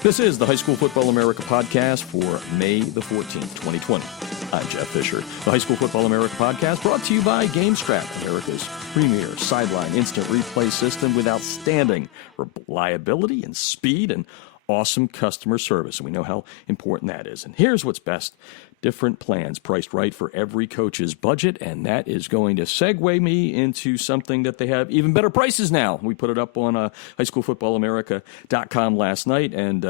This is the High School Football America podcast for May the 14th, 2020. I'm Jeff Fisher. The High School Football America podcast brought to you by GameStrat, America's premier sideline instant replay system with outstanding reliability and speed and awesome customer service. And we know how important that is. And here's what's best. Different plans priced right for every coach's budget, and that is going to segue me into something that they have even better prices now. We put it up on highschoolfootballamerica.com last night, and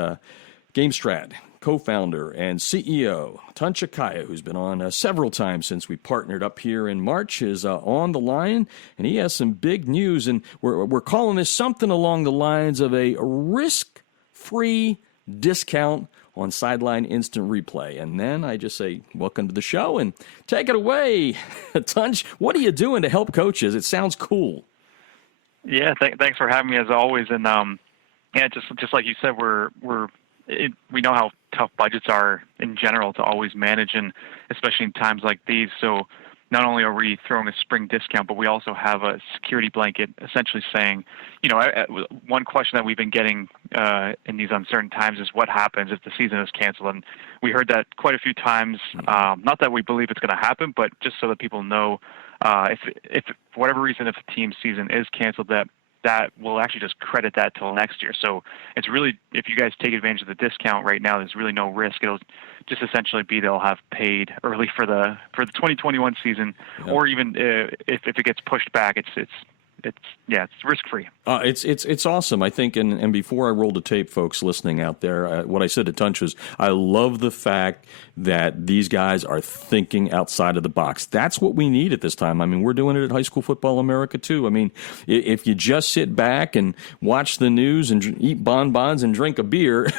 GameStrat co-founder and CEO Tunch Akkaya, who's been on several times since we partnered up here in March, is on the line, and he has some big news, and we're calling this something along the lines of a risk-free discount on sideline instant replay. And then I just say, welcome to the show and take it away. Tunch, what are you doing to help coaches? It sounds cool. Yeah, thanks for having me as always. And just like you said, we know how tough budgets are in general to always manage, and especially in times like these. So not only are we throwing a spring discount, but we also have a security blanket essentially saying, one question that we've been getting in these uncertain times is what happens if the season is canceled. And we heard that quite a few times, not that we believe it's going to happen, but just so that people know if for whatever reason, if a team's season is canceled, that will actually just credit that till next year. So it's really, if you guys take advantage of the discount right now, there's really no risk. It'll just essentially be they'll have paid early for the 2021 season, or even if it gets pushed back, it's risk-free. It's awesome, I think, and before I roll the tape, folks listening out there, what I said to Tunch was, I love the fact that these guys are thinking outside of the box. That's what we need at this time. I mean, we're doing it at High School Football America, too. I mean, if you just sit back and watch the news and eat bonbons and drink a beer,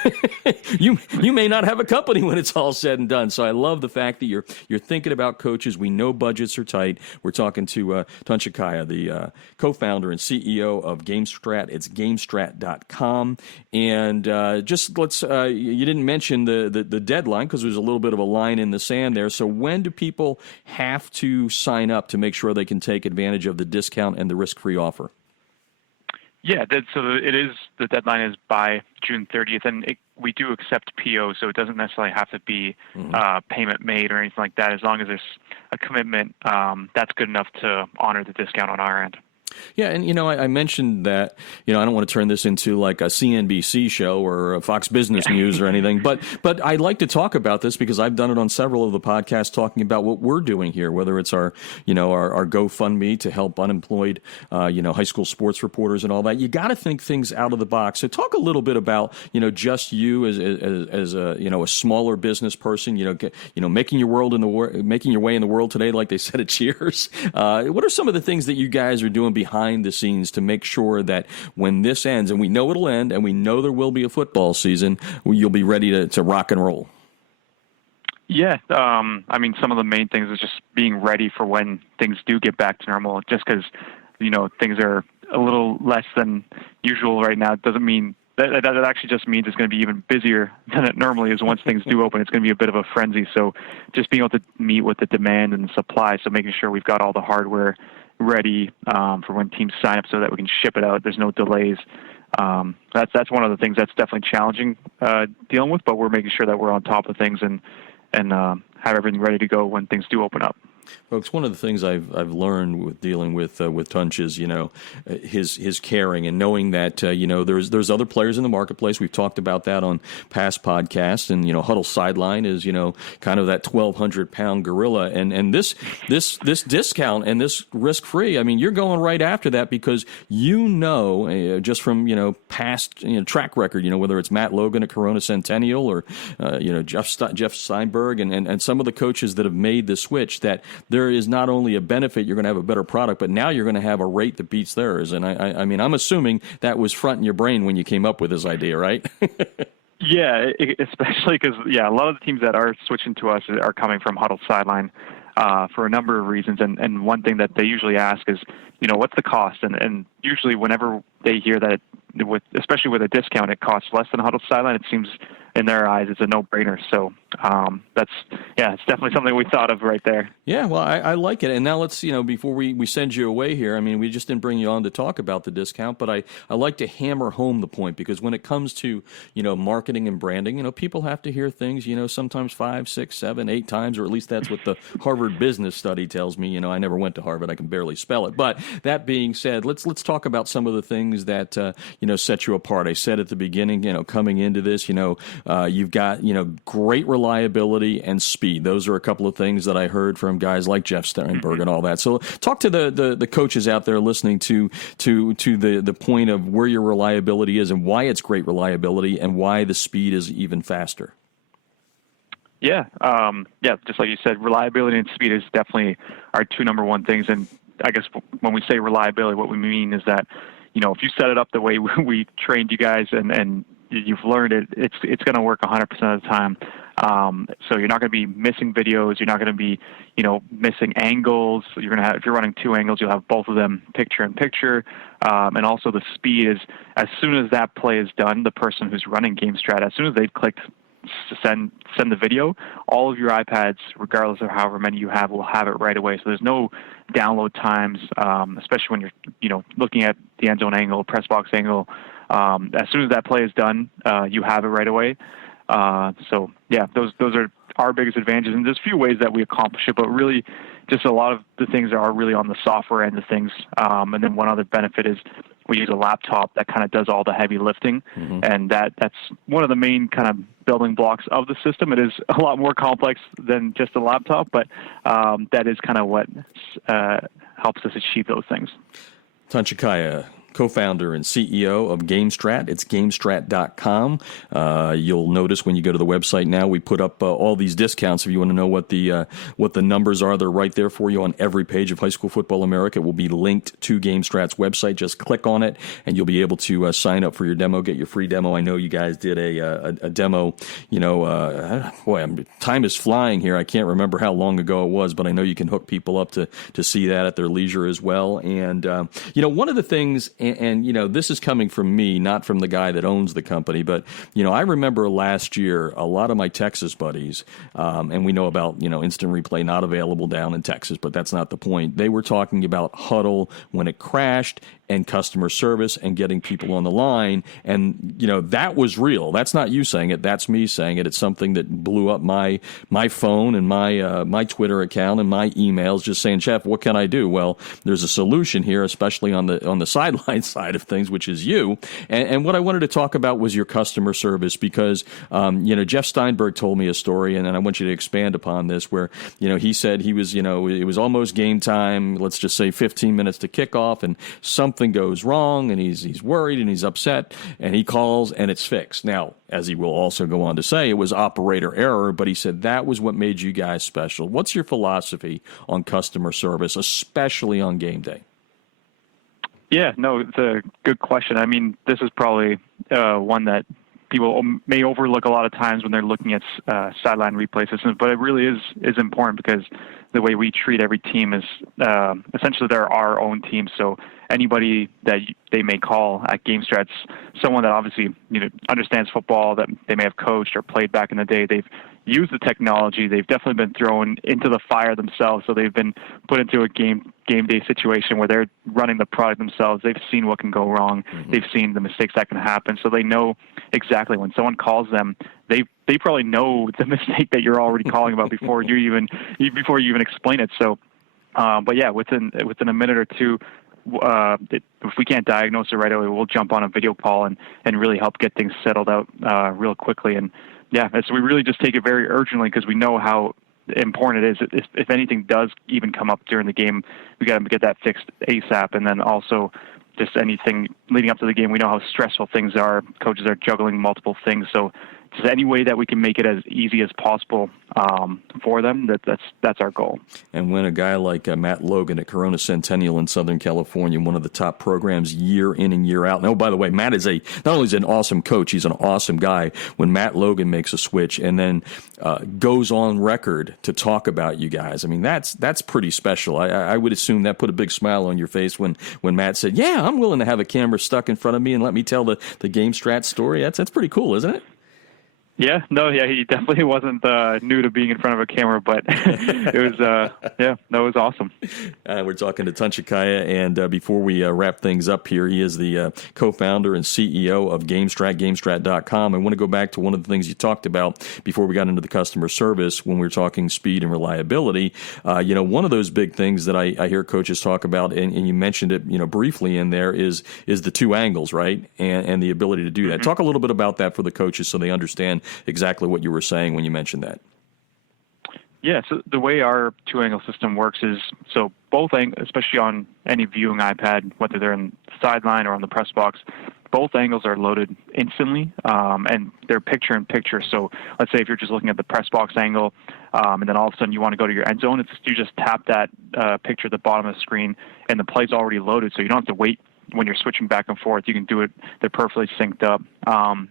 you may not have a company when it's all said and done. So I love the fact that you're thinking about coaches. We know budgets are tight. We're talking to Tunch Akkaya, the co-founder and CEO of GameStrat. It's GameStrat.com. And just let's, you didn't mention the deadline because there's a little bit of a line in the sand there. So when do people have to sign up to make sure they can take advantage of the discount and the risk-free offer? Yeah, so the deadline is by June 30th, and we do accept PO, so it doesn't necessarily have to be payment made or anything like that. As long as there's a commitment, that's good enough to honor the discount on our end. Yeah, and, I mentioned that, I don't want to turn this into like a CNBC show or a Fox Business News or anything, but I'd like to talk about this because I've done it on several of the podcasts talking about what we're doing here, whether it's our GoFundMe to help unemployed, high school sports reporters and all that. You got to think things out of the box. So talk a little bit about, just you as a smaller business person, making your way in the world today, like they said at Cheers. What are some of the things that you guys are doing behind the scenes to make sure that when this ends, and we know it'll end, and we know there will be a football season, you'll be ready to rock and roll? Yeah, some of the main things is just being ready for when things do get back to normal. Just because, things are a little less than usual right now, it doesn't mean that actually just means it's going to be even busier than it normally is. Once things do open, it's going to be a bit of a frenzy. So just being able to meet with the demand and the supply, so making sure we've got all the hardware ready for when teams sign up so that we can ship it out. There's no delays. That's one of the things that's definitely challenging dealing with, but we're making sure that we're on top of things and have everything ready to go when things do open up. Folks, one of the things I've learned with dealing with Tunch is, his caring and knowing that, there's other players in the marketplace. We've talked about that on past podcasts, and, Huddle Sideline is, kind of that 1,200-pound gorilla. And this discount and this risk-free, I mean, you're going right after that because just from, past track record, whether it's Matt Logan at Corona Centennial or, Jeff Steinberg and some of the coaches that have made the switch, that there is not only a benefit, you're going to have a better product, but now you're going to have a rate that beats theirs. And I mean, I'm assuming that was front in your brain when you came up with this idea, right? Yeah, especially because, a lot of the teams that are switching to us are coming from Huddle Sideline for a number of reasons. And one thing that they usually ask is, what's the cost? And usually whenever they hear that, especially with a discount, it costs less than Huddle Sideline, it seems in their eyes, it's a no-brainer. So it's definitely something we thought of right there. Yeah, well, I like it. And now let's, before we send you away here, I mean, we just didn't bring you on to talk about the discount, but I like to hammer home the point, because when it comes to, marketing and branding, people have to hear things, sometimes 5, 6, 7, 8 times, or at least that's what the Harvard Business Study tells me. I never went to Harvard. I can barely spell it. But that being said, let's talk about some of the things that, set you apart. I said at the beginning, coming into this, you've got, great reliability and speed. Those are a couple of things that I heard from guys like Jeff Steinberg and all that. So talk to the coaches out there listening to the point of where your reliability is and why it's great reliability and why the speed is even faster. Yeah. Just like you said, reliability and speed is definitely our two number one things. And I guess when we say reliability, what we mean is that, if you set it up the way we trained you guys and you've learned it, it's going to work 100% of the time. So you're not going to be missing videos. You're not going to be, missing angles. You're going to have, if you're running 2 angles, you'll have both of them picture in picture. And also the speed is, as soon as that play is done, the person who's running GameStrat, as soon as they've clicked to send the video, all of your iPads, regardless of however many you have, will have it right away. So there's no download times, especially when you're, looking at the end zone angle, press box angle. As soon as that play is done, you have it right away. Those are our biggest advantages, and there's a few ways that we accomplish it, but really just a lot of the things are really on the software end of things. And then one other benefit is we use a laptop that kind of does all the heavy lifting, and that's one of the main kind of building blocks of the system. It is a lot more complex than just a laptop, but that is kind of what helps us achieve those things. Tunch Akkaya, co-founder and CEO of GameStrat. It's GameStrat.com. You'll notice when you go to the website now, we put up all these discounts. If you want to know what the numbers are, they're right there for you on every page of High School Football America. It will be linked to GameStrat's website. Just click on it, and you'll be able to sign up for your demo, get your free demo. I know you guys did a demo. Time is flying here. I can't remember how long ago it was, but I know you can hook people up to see that at their leisure as well. And one of the things. And this is coming from me, not from the guy that owns the company. But, I remember last year, a lot of my Texas buddies, and we know about, instant replay not available down in Texas, but that's not the point. They were talking about Huddle when it crashed and customer service and getting people on the line. And, that was real. That's not you saying it. That's me saying it. It's something that blew up my phone and my Twitter account and my emails just saying, Jeff, what can I do? Well, there's a solution here, especially on the sideline side of things, which is you. And what I wanted to talk about was your customer service, because, Jeff Steinberg told me a story, and I want you to expand upon this, where, he said he was, it was almost game time, let's just say 15 minutes to kickoff, and something goes wrong, and he's worried and he's upset, and he calls and it's fixed. Now, as he will also go on to say, it was operator error, but he said that was what made you guys special. What's your philosophy on customer service, especially on game day? Yeah, no, it's a good question. I mean, this is probably one that people may overlook a lot of times when they're looking at sideline replay systems, but it really is important, because the way we treat every team is essentially they're our own team. So anybody that they may call at GameStrat's someone that obviously understands football, that they may have coached or played back in the day. They've used the technology. They've definitely been thrown into the fire themselves. So they've been put into a game day situation where they're running the product themselves. They've seen what can go wrong. They've seen the mistakes that can happen. So they know exactly when someone calls them, they probably know the mistake that you're already calling about before you even explain it. So, but yeah, within a minute or two, if we can't diagnose it right away, we'll jump on a video call and really help get things settled out real quickly. And yeah, so we really just take it very urgently, because we know how important it is. If anything does even come up during the game, we got to get that fixed ASAP. And then also just anything leading up to the game, we know how stressful things are. Coaches are juggling multiple things. So just any way that we can make it as easy as possible for them, that's our goal. And when a guy like Matt Logan at Corona Centennial in Southern California, one of the top programs year in and year out. And, oh, by the way, Matt is not only is an awesome coach, he's an awesome guy. When Matt Logan makes a switch and then goes on record to talk about you guys, I mean, that's pretty special. I would assume that put a big smile on your face when Matt said, yeah, I'm willing to have a camera stuck in front of me and let me tell the GameStrat story. That's pretty cool, isn't it? Yeah, no, yeah, he definitely wasn't new to being in front of a camera, but it was, it was awesome. We're talking to Tunch Akkaya, and before we wrap things up here, he is the co-founder and CEO of GameStrat, GameStrat.com. I want to go back to one of the things you talked about before we got into the customer service when we were talking speed and reliability. One of those big things that I hear coaches talk about, and you mentioned it, briefly in there, is the two angles, right, and the ability to do that. Talk a little bit about that for the coaches so they understand exactly what you were saying when you mentioned that. Yeah, so the way our two-angle system works is, so both angles, especially on any viewing iPad, whether they're in the sideline or on the press box, both angles are loaded instantly, and they're picture-in-picture. So let's say if you're just looking at the press box angle, and then all of a sudden you want to go to your end zone, you just tap that picture at the bottom of the screen, and the play's already loaded, so you don't have to wait when you're switching back and forth. You can do it. They're perfectly synced up.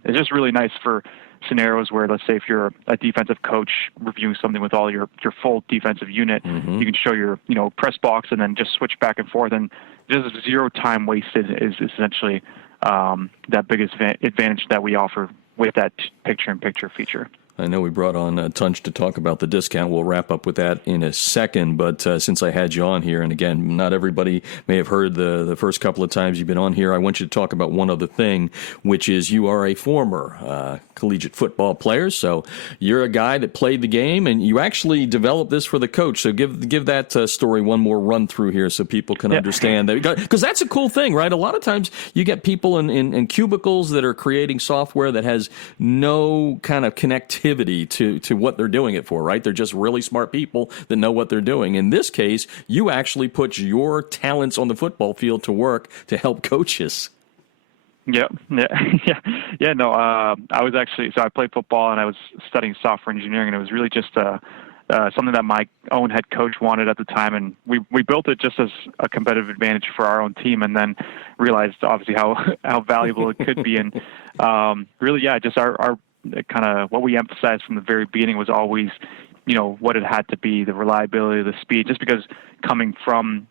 It's just really nice for scenarios where, let's say, if you're a defensive coach reviewing something with all your full defensive unit, you can show your press box and then just switch back and forth, and just zero time wasted is essentially that biggest advantage that we offer with that picture-in-picture feature. I know we brought on Tunch to talk about the discount. We'll wrap up with that in a second. But since I had you on here, and again, not everybody may have heard the first couple of times you've been on here, I want you to talk about one other thing, which is you are a former collegiate football player. So you're a guy that played the game, and you actually developed this for the coach. So give that story one more run through here so people can understand that. Because that's a cool thing, right? A lot of times you get people in cubicles that are creating software that has no kind of connectivity to what they're doing it for, right? They're just really smart people that know what they're doing. In this case, you actually put your talents on the football field to work to help coaches. Yeah. No, I was actually, so I played football and I was studying software engineering, and it was really just something that my own head coach wanted at the time, and we built it just as a competitive advantage for our own team, and then realized obviously how valuable it could be. And really, just our kind of what we emphasized from the very beginning was always, what it had to be, the reliability, the speed, just because coming from,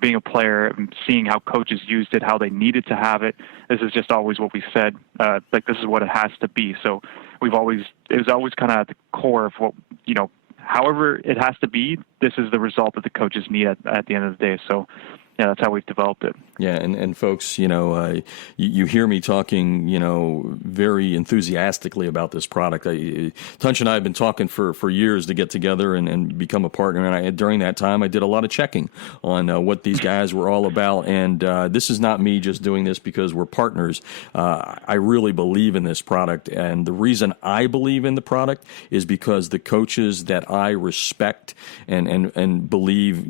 being a player and seeing how coaches used it, how they needed to have it, this is just always what we said, this is what it has to be. So it was always kind of at the core of what, however it has to be, this is the result that the coaches need at the end of the day. So yeah, that's how we've developed it. Yeah, and folks, you hear me talking, very enthusiastically about this product. Tunch and I have been talking for years to get together and become a partner, and during that time, I did a lot of checking on what these guys were all about, and this is not me just doing this because we're partners. I really believe in this product, and the reason I believe in the product is because the coaches that I respect and believe,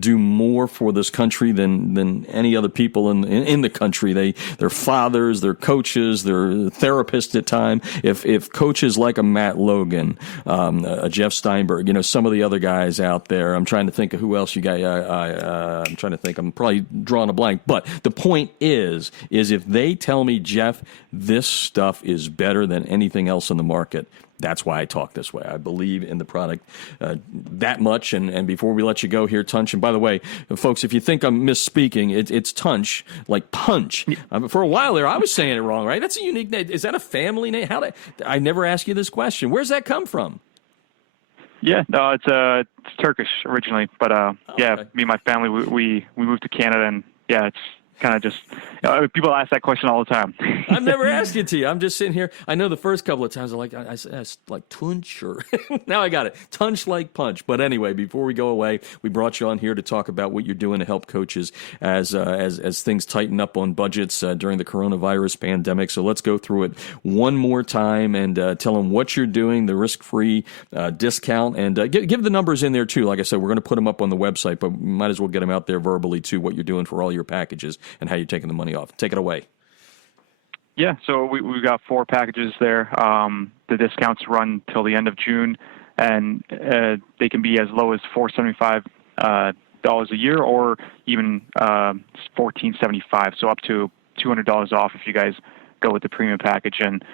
do more for this country than any other people in the country. They're fathers, they're coaches, they're therapists at time. If coaches like a Matt Logan, a Jeff Steinberg, some of the other guys out there, I'm trying to think of who else you got. I'm trying to think. I'm probably drawing a blank. But the point is if they tell me, Jeff, this stuff is better than anything else in the market, that's why I talk this way. I believe in the product that much. And before we let you go here, Tunch, and by the way, folks, if you think I'm misspeaking, it's Tunch, like punch. For a while there, I was saying it wrong, right? That's a unique name. Is that a family name? I never asked you this question. Where's that come from? Yeah, no, it's Turkish originally, but okay. Me and my family, we moved to Canada, and it's kind of just people ask that question all the time. I've never asked you to. I'm just sitting here. I know the first couple of times I like Tunch, or now I got it. Tunch like punch. But anyway, before we go away, we brought you on here to talk about what you're doing to help coaches as things tighten up on budgets during the coronavirus pandemic. So let's go through it one more time and tell them what you're doing, the risk-free discount, and give the numbers in there too. Like I said, we're going to put them up on the website, but we might as well get them out there verbally too, what you're doing for all your packages and how you're taking the money off. Take it away. Yeah, so we've got 4 packages there. The discounts run till the end of June, and they can be as low as $475 a year, or even $1,475. So up to $200 off if you guys go with the premium package. And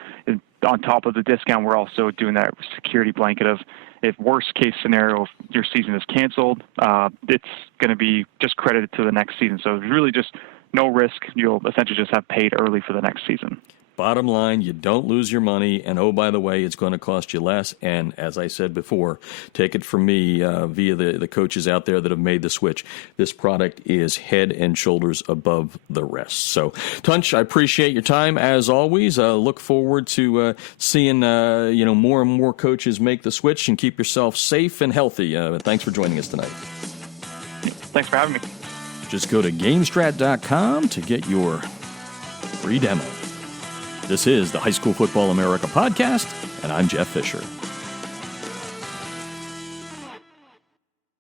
on top of the discount, we're also doing that security blanket of, if worst case scenario, if your season is canceled, it's going to be just credited to the next season. So it's really just no risk. You'll essentially just have paid early for the next season. Bottom line, you don't lose your money, and oh, by the way, it's going to cost you less. And as I said before, take it from me via the coaches out there that have made the switch. This product is head and shoulders above the rest. So, Tunch, I appreciate your time as always. Look forward to seeing more and more coaches make the switch, and keep yourself safe and healthy. Thanks for joining us tonight. Thanks for having me. Just go to GameStrat.com to get your free demo. This is the High School Football America podcast, and I'm Jeff Fisher.